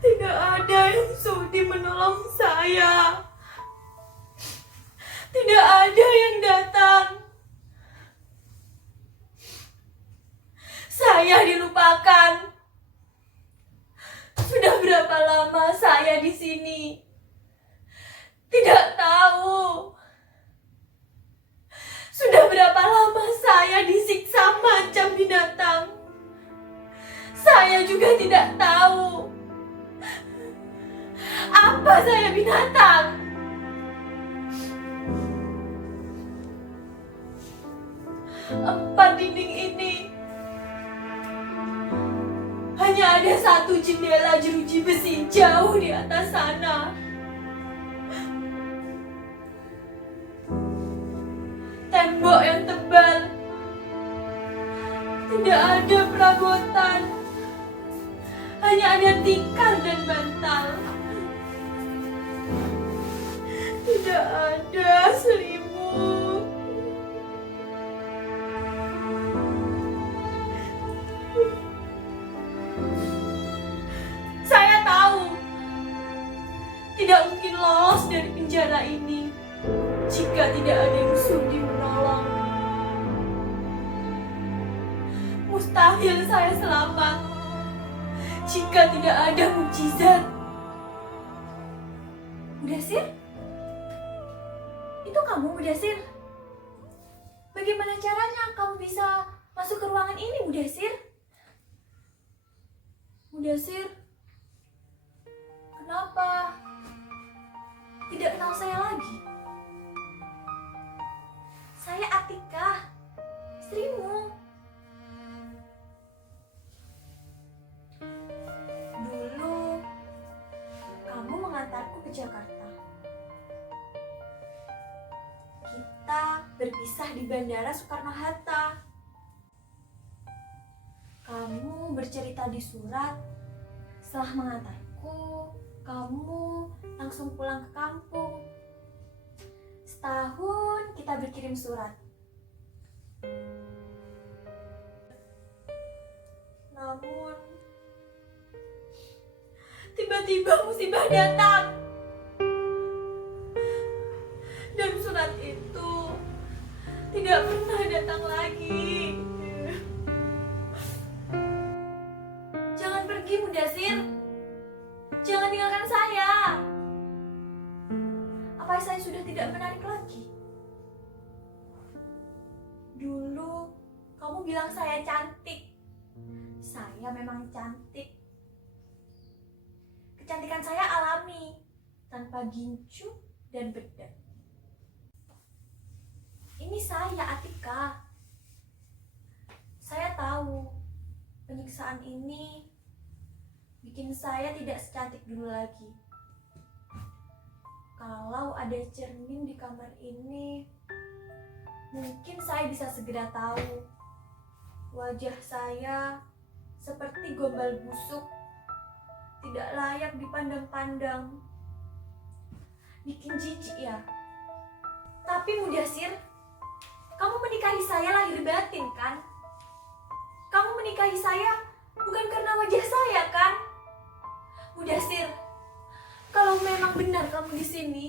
Tidak ada yang sudi menolong saya. Tidak ada yang datang. Saya dilupakan. Sudah berapa lama saya di sini? Tidak tahu. Sudah berapa lama saya disiksa macam binatang? Saya juga tidak tahu. Apa saya binatang? Empat dinding ini hanya ada satu jendela jeruji besi jauh di atas sana. Tembok yang tebal. Tidak ada perabotan. Hanya ada tikar dan bantal. Tidak ada selimut. Saya tahu tidak mungkin lolos dari penjara ini jika tidak ada yang sudi menolong. Mustahil saya selamat jika tidak ada mukjizat. Mudasir? Itu kamu, Mudasir? Bagaimana caranya kamu bisa masuk ke ruangan ini, Mudasir? Mudasir? Kenapa? Tidak kenal saya lagi? Saya Atika, istrimu. Dulu, kamu mengantarku ke Jakarta. Kita berpisah di Bandara Soekarno-Hatta. Kamu bercerita di surat, setelah mengantarku, kamu langsung pulang ke kampung. Setahun kita berkirim surat. Namun, tiba-tiba musibah datang. Dan surat itu tidak pernah datang lagi. Jangan pergi, Mudasir. Jangan tinggalkan saya. Apa saya sudah tidak menarik lagi? Dulu kamu bilang saya cantik. Saya memang cantik. Kecantikan saya alami, tanpa gincu dan bedak. Ini saya, Atika. Saya tahu penyiksaan ini bikin saya tidak secantik dulu lagi. Kalau ada cermin di kamar ini, mungkin saya bisa segera tahu wajah saya seperti gombal busuk, tidak layak dipandang-pandang. Bikin jijik ya. Tapi Mudasir, kamu menikahi saya lahir batin kan? Kamu menikahi saya bukan karena wajah saya kan? Mudasir, kalau memang benar kamu di sini,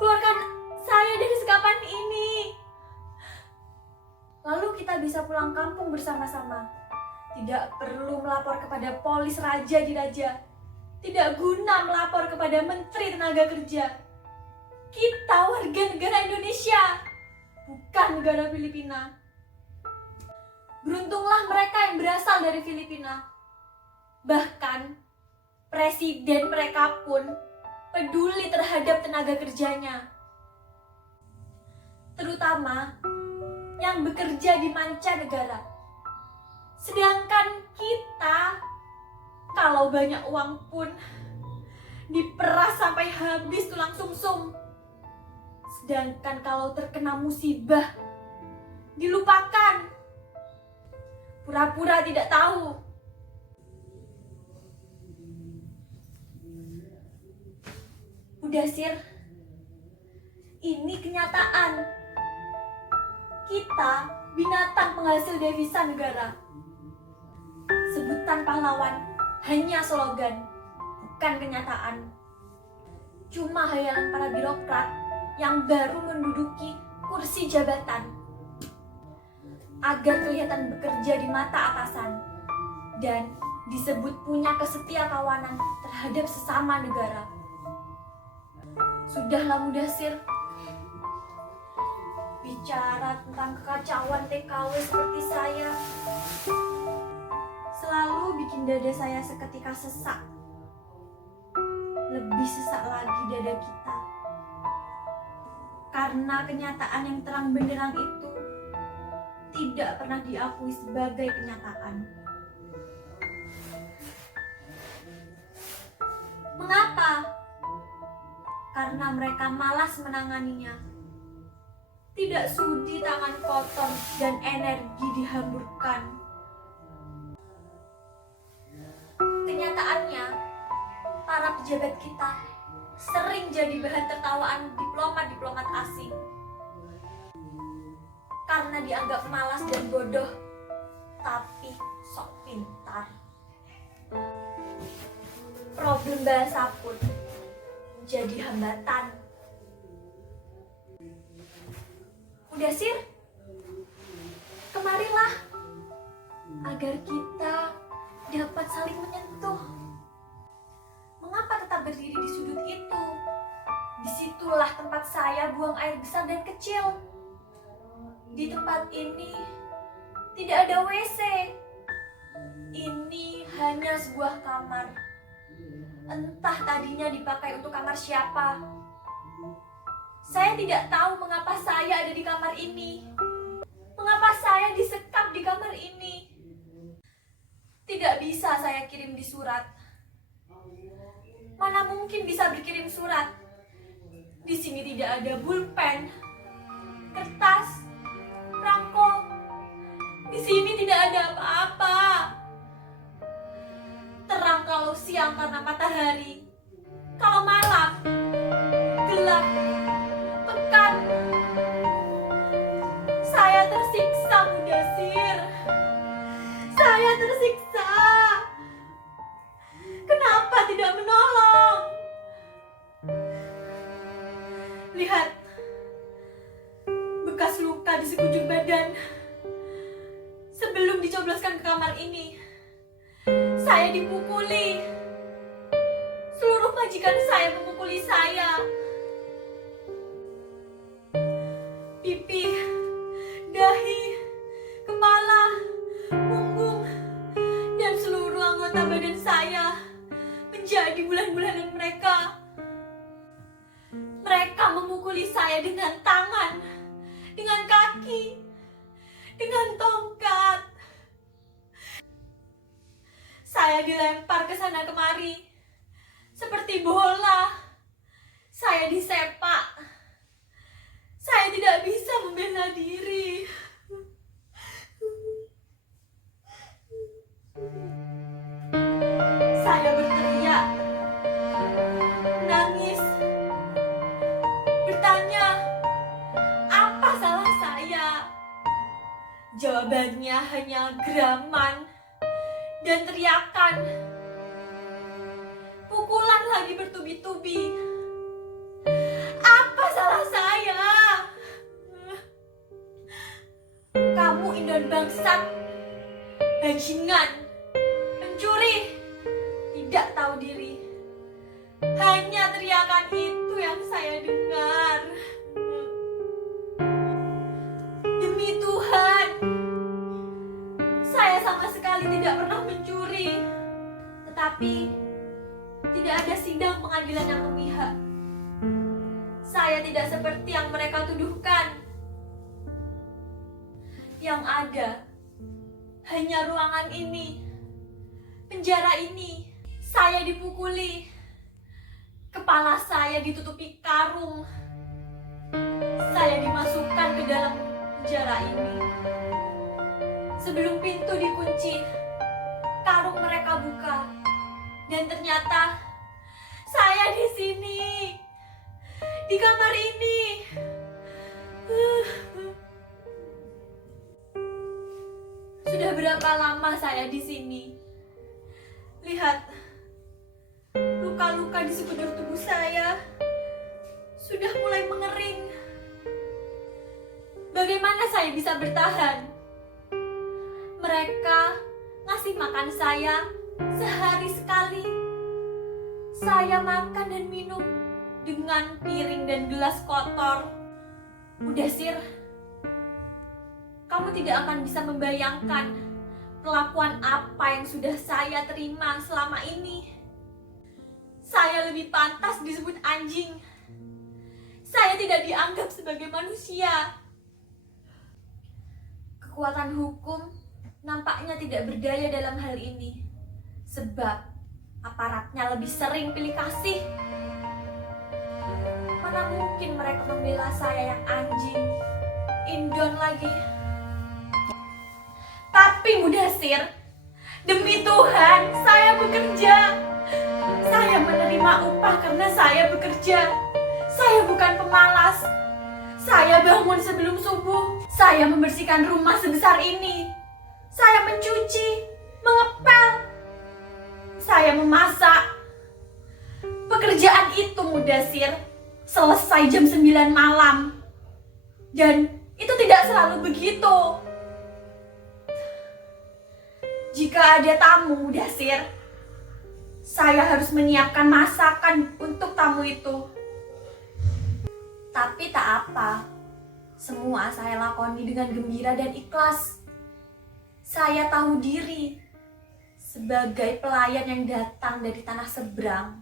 keluarkan saya dari sekapan ini. Lalu kita bisa pulang kampung bersama-sama. Tidak perlu melapor kepada polis raja di raja. Tidak guna melapor kepada Menteri Tenaga Kerja. Kita warga negara Indonesia, bukan negara Filipina. Beruntunglah mereka yang berasal dari Filipina. Bahkan presiden mereka pun peduli terhadap tenaga kerjanya. Terutama yang bekerja di mancanegara. Sedangkan kita, kalau banyak uang pun diperas sampai habis tulang sumsum. Sedangkan kalau terkena musibah, dilupakan. Pura-pura tidak tahu. Mudasir, ini kenyataan. Kita binatang penghasil devisa negara. Sebutan pahlawan hanya slogan. bukan kenyataan. Cuma hayalan para birokrat yang baru menduduki kursi jabatan agar kelihatan bekerja di mata atasan dan disebut punya kesetiakawanan terhadap sesama negara. Sudahlah Mudasir, bicara tentang kekacauan TKW seperti saya selalu bikin dada saya seketika sesak. Lebih sesak lagi dada kita, karena kenyataan yang terang benderang itu tidak pernah diakui sebagai kenyataan. Mengapa? Karena mereka malas menanganinya. Tidak sudi tangan kotor dan energi dihamburkan. Kenyataannya, para pejabat kita sering jadi bahan tertawaan diplomat-diplomat asing karena dianggap malas dan bodoh, tapi sok pintar. Problem bahasa pun jadi hambatan. Mudasir, kemarilah agar kita dapat saling menyentuh. Mengapa tetap berdiri di sudut itu? Disitulah tempat saya buang air besar dan kecil. Di tempat ini tidak ada WC. Ini hanya sebuah kamar. Entah tadinya dipakai untuk kamar siapa. Saya tidak tahu mengapa saya ada di kamar ini. Mengapa saya disekap di kamar ini. Tidak bisa saya kirim di surat. Mana mungkin bisa berkirim surat? Di sini tidak ada pulpen, kertas, perangko. Di sini tidak ada apa-apa. Terang kalau siang karena matahari. Kalau malam, gelap, pekat. Saya tersiksa, Mudasir. Saya tersiksa. Kenapa tidak menolong? Lihat bekas luka di sekujur badan. Sebelum dicobloskan ke kamar ini, saya dipukuli. Seluruh majikan saya memukuli saya. Pipi, dahi, kepala, punggung, dan seluruh anggota badan saya menjadi bulan-bulanan mereka. Mereka memukuli saya dengan tangan, dengan kaki, dengan tongkat. Saya dilempar ke sana kemari seperti bola. Saya disepak. Saya tidak bisa membela diri. Saya berteriak, menangis, bertanya, apa salah saya? Jawabannya hanya geraman dan teriakan. Pukulan lagi bertubi-tubi. Apa salah saya? Kamu indon bangsat, bajingan, pencuri, tidak tahu diri. Hanya teriakan itu yang saya dengar. Demi Tuhan, saya sama sekali tidak pernah mencuri. Tetapi tidak ada sidang pengadilan yang memihak. Saya tidak seperti yang mereka tuduhkan. Yang ada hanya ruangan ini, penjara ini. Saya dipukuli, kepala saya ditutupi karung. Saya dimasukkan ke dalam penjara ini. Sebelum pintu dikunci, karung mereka buka, dan ternyata saya di sini, di kamar ini. Sudah berapa lama saya di sini? Lihat, saya bisa bertahan. Mereka ngasih makan saya sehari sekali. Saya makan dan minum dengan piring dan gelas kotor. Mudasir, kamu tidak akan bisa membayangkan perlakuan apa yang sudah saya terima selama ini. Saya lebih pantas disebut anjing. Saya tidak dianggap sebagai manusia. Kekuatan hukum nampaknya tidak berdaya dalam hal ini, sebab aparatnya lebih sering pilih kasih. Mana mungkin mereka membela saya yang anjing, indon lagi. Tapi Mudasir, demi Tuhan, saya bekerja. Saya menerima upah karena saya bekerja. Saya bukan pemalas. Saya bangun sebelum subuh. Saya membersihkan rumah sebesar ini. Saya mencuci, mengepel. Saya memasak. Pekerjaan itu, Mudasir, selesai jam 9 malam. Dan itu tidak selalu begitu. Jika ada tamu, Mudasir, saya harus menyiapkan masakan untuk tamu itu. Tapi tak apa, semua saya lakoni dengan gembira dan ikhlas. Saya tahu diri sebagai pelayan yang datang dari tanah seberang.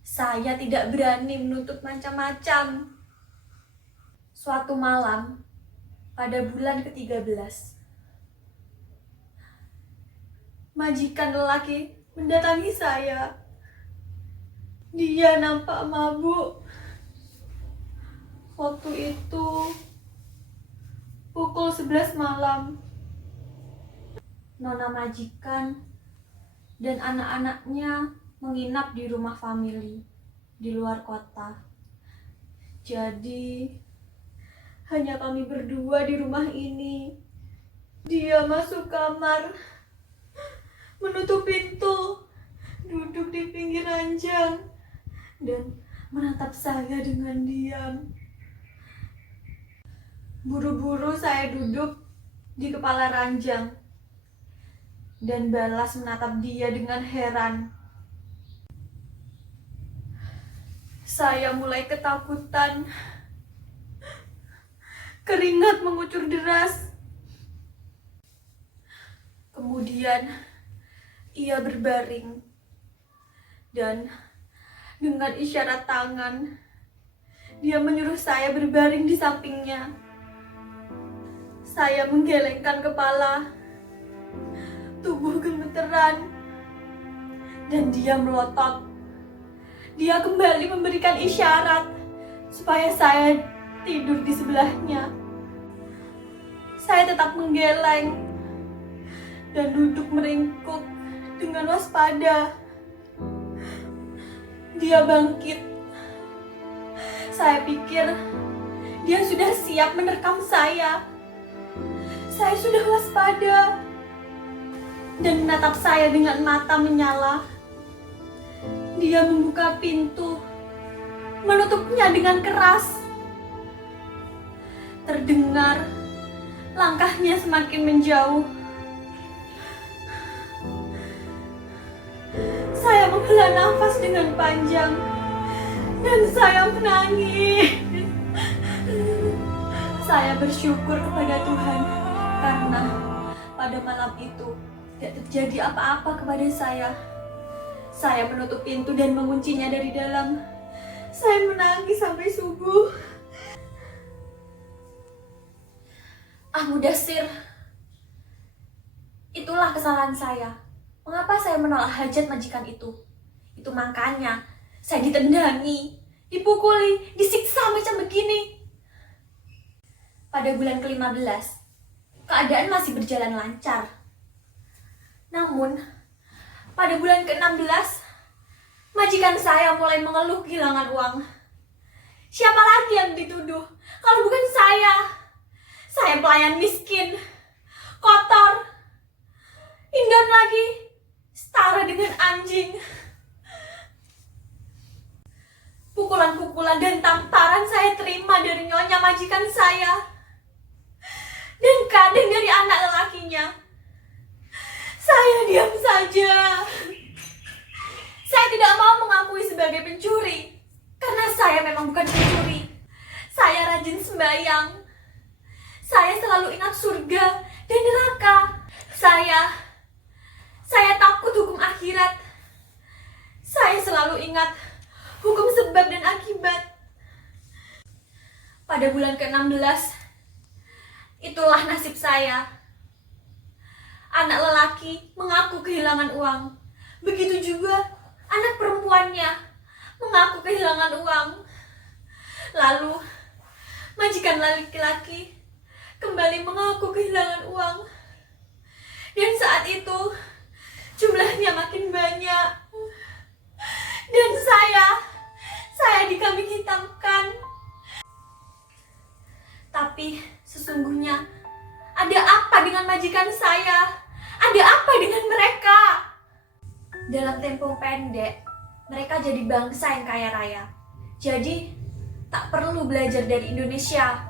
Saya tidak berani menuntut macam-macam. Suatu malam, pada bulan ke-13, majikan lelaki mendatangi saya. Dia nampak mabuk. Waktu itu pukul 11 malam. Nona majikan dan anak-anaknya menginap di rumah famili di luar kota. Jadi hanya kami berdua di rumah ini. Dia masuk kamar, menutup pintu, duduk di pinggir ranjang, dan menatap saya dengan diam. Buru-buru saya duduk di kepala ranjang dan balas menatap dia dengan heran. Saya mulai ketakutan. Keringat mengucur deras. Kemudian ia berbaring dan dengan isyarat tangan dia menyuruh saya berbaring di sampingnya. Saya menggelengkan kepala, tubuh gemeteran, dan dia melotot. Dia kembali memberikan isyarat supaya saya tidur di sebelahnya. Saya tetap menggeleng dan duduk meringkuk dengan waspada. Dia bangkit. Saya pikir dia sudah siap menerkam saya. Saya sudah waspada dan menatap saya dengan mata menyala. Dia membuka pintu, menutupnya dengan keras. Terdengar langkahnya semakin menjauh. Saya menghela nafas dengan panjang dan saya menangis. Saya bersyukur kepada Tuhan karena pada malam itu tidak terjadi apa-apa kepada saya. Saya menutup pintu dan menguncinya dari dalam. Saya menangis sampai subuh. Mudasir, itulah kesalahan saya. Mengapa saya menolak hajat majikan itu? Itu makanya saya ditendangi, dipukuli, disiksa macam begini. Pada bulan ke-15, keadaan masih berjalan lancar. Namun, pada bulan ke-16, majikan saya mulai mengeluh kehilangan uang. Siapa lagi yang dituduh kalau bukan saya? Saya pelayan miskin, kotor, indon lagi, setara dengan anjing. Pukulan-pukulan dan tamparan saya terima dari nyonya majikan saya. dan kadang dari anak lelakinya. Saya diam saja. Saya tidak mau mengakui sebagai pencuri, karena saya memang bukan pencuri. Saya rajin sembahyang. Saya selalu ingat surga dan neraka. Saya takut hukum akhirat. Saya selalu ingat hukum sebab dan akibat. Pada bulan ke-16, itulah nasib saya. Anak lelaki mengaku kehilangan uang. Begitu juga anak perempuannya mengaku kehilangan uang. Lalu, majikan laki-laki kembali mengaku kehilangan uang. Dan saat itu, jumlahnya makin banyak. Dan saya dikambing hitamkan. Tapi sesungguhnya, ada apa dengan majikan saya? Ada apa dengan mereka? Dalam tempo pendek, mereka jadi bangsa yang kaya raya. Jadi, tak perlu belajar dari Indonesia.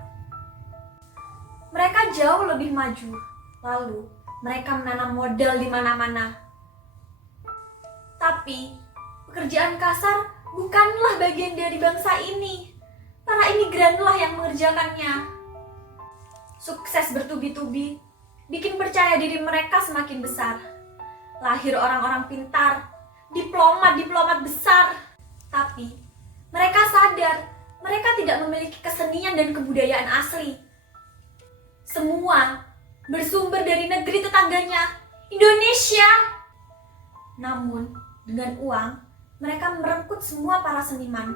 Mereka jauh lebih maju. Lalu, mereka menanam modal di mana-mana. Tapi, pekerjaan kasar bukanlah bagian dari bangsa ini. Para imigranlah yang mengerjakannya. Sukses bertubi-tubi bikin percaya diri mereka semakin besar. Lahir orang-orang pintar, diplomat besar. Tapi mereka sadar mereka tidak memiliki kesenian dan kebudayaan asli. Semua bersumber dari negeri tetangganya, Indonesia. Namun dengan uang, mereka merengkut semua para seniman.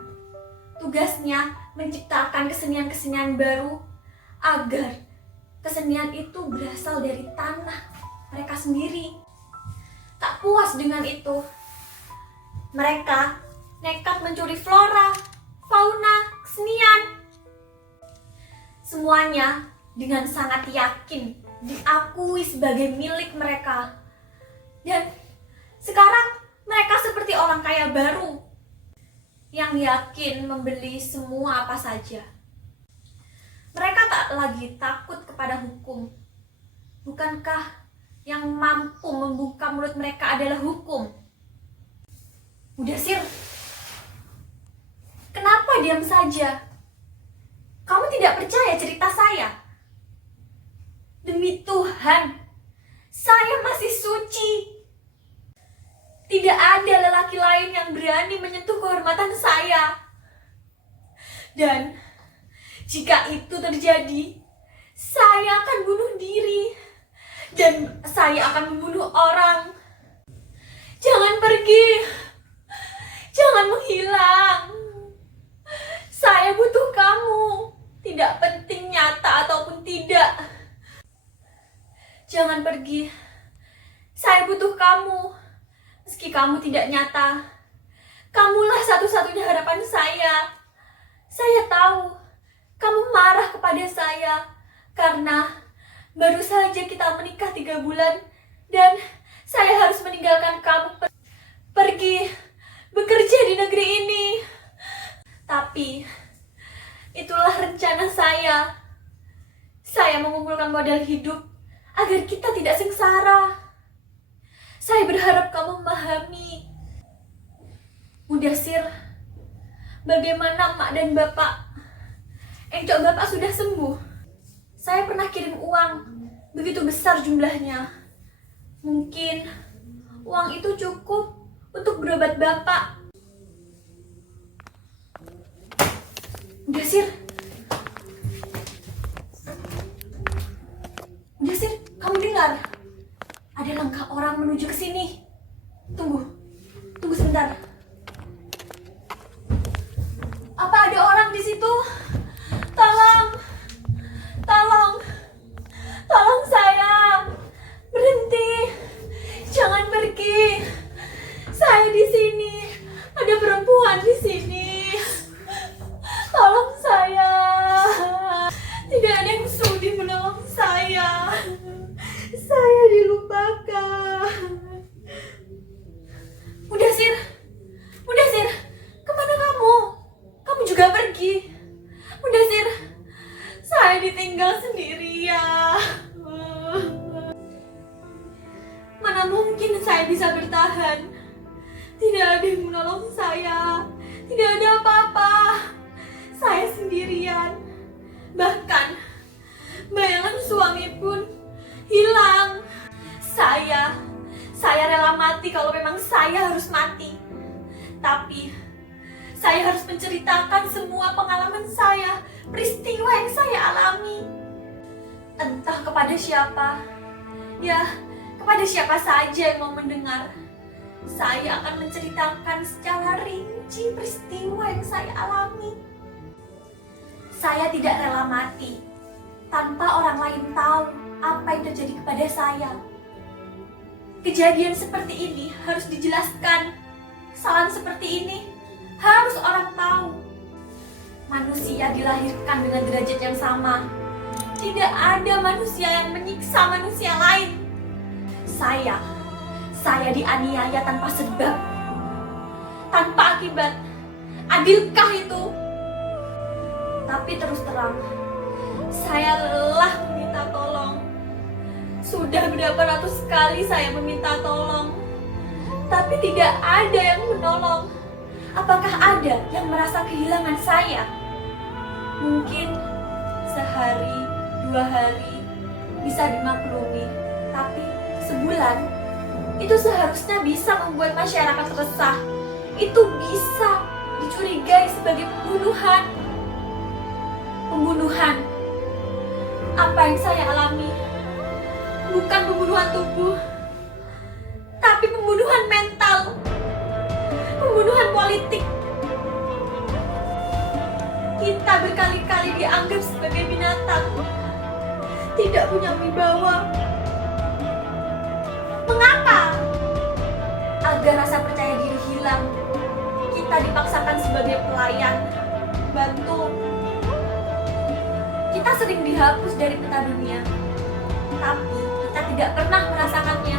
Tugasnya menciptakan kesenian-kesenian baru agar kesenian itu berasal dari tanah mereka sendiri. Tak puas dengan itu, mereka nekat mencuri flora, fauna, kesenian. Semuanya dengan sangat yakin diakui sebagai milik mereka. Dan sekarang mereka seperti orang kaya baru yang yakin membeli semua apa saja. Mereka tak lagi takut kepada hukum. Bukankah yang mampu membuka mulut mereka adalah hukum? Mudasir, kenapa diam saja? Kamu tidak percaya cerita saya? Demi Tuhan, saya masih suci. Tidak ada lelaki lain yang berani menyentuh kehormatan saya. Dan jika itu terjadi, saya akan bunuh diri. Dan saya akan membunuh orang. Jangan pergi. Jangan menghilang. Saya butuh kamu. Tidak penting nyata ataupun tidak. Jangan pergi. Saya butuh kamu. Meski kamu tidak nyata, kamulah satu-satunya harapan saya. Saya tahu kamu marah kepada saya karena baru saja kita menikah 3 bulan dan saya harus meninggalkan kamu pergi bekerja di negeri ini. Tapi itulah rencana saya. Saya mengumpulkan modal hidup agar kita tidak sengsara. Saya berharap kamu memahami. Mudasir, bagaimana Mak dan Bapak? Encok Bapak sudah sembuh. Saya pernah kirim uang, begitu besar jumlahnya. Mungkin uang itu cukup untuk berobat Bapak. Mudasir, kamu dengar? Ada langkah orang menuju ke sini. Tunggu sebentar. Apa ada orang di situ? Tolong saya. Berhenti. Jangan pergi. Saya di sini. Ada perempuan di sini. Tolong saya. Tidak ada yang sudi menolong saya. Saya dilupakan. Mana mungkin saya bisa bertahan? Tidak ada yang menolong saya. Tidak ada apa-apa. Saya sendirian. Bahkan bayangan suami pun hilang. Saya rela mati kalau memang saya harus mati. Tapi saya harus menceritakan semua pengalaman saya, peristiwa yang saya alami. Entah kepada siapa, ya kepada siapa saja yang mau mendengar. Saya akan menceritakan secara rinci peristiwa yang saya alami. Saya tidak rela mati tanpa orang lain tahu apa yang terjadi kepada saya. Kejadian seperti ini harus dijelaskan. Kesalahan seperti ini harus orang tahu. Manusia dilahirkan dengan derajat yang sama. Tidak ada manusia yang menyiksa manusia lain. Saya dianiaya tanpa sebab, tanpa akibat. Adilkah itu? Tapi terus terang, saya lelah meminta tolong. Sudah berapa ratus kali saya meminta tolong, tapi tidak ada yang menolong. Apakah ada yang merasa kehilangan saya? Mungkin sehari, 2 hari bisa dimaklumi, tapi sebulan itu seharusnya bisa membuat masyarakat resah. Itu bisa dicurigai sebagai pembunuhan. Pembunuhan. Apa yang saya alami bukan pembunuhan tubuh, tapi pembunuhan mental. Pembunuhan politik. Kita berkali-kali dianggap sebagai binatang, tidak punya wibawa. Mengapa? Agar rasa percaya diri hilang, kita dipaksakan sebagai pelayan, bantu. Kita sering dihapus dari peta dunia, tapi kita tidak pernah merasakannya.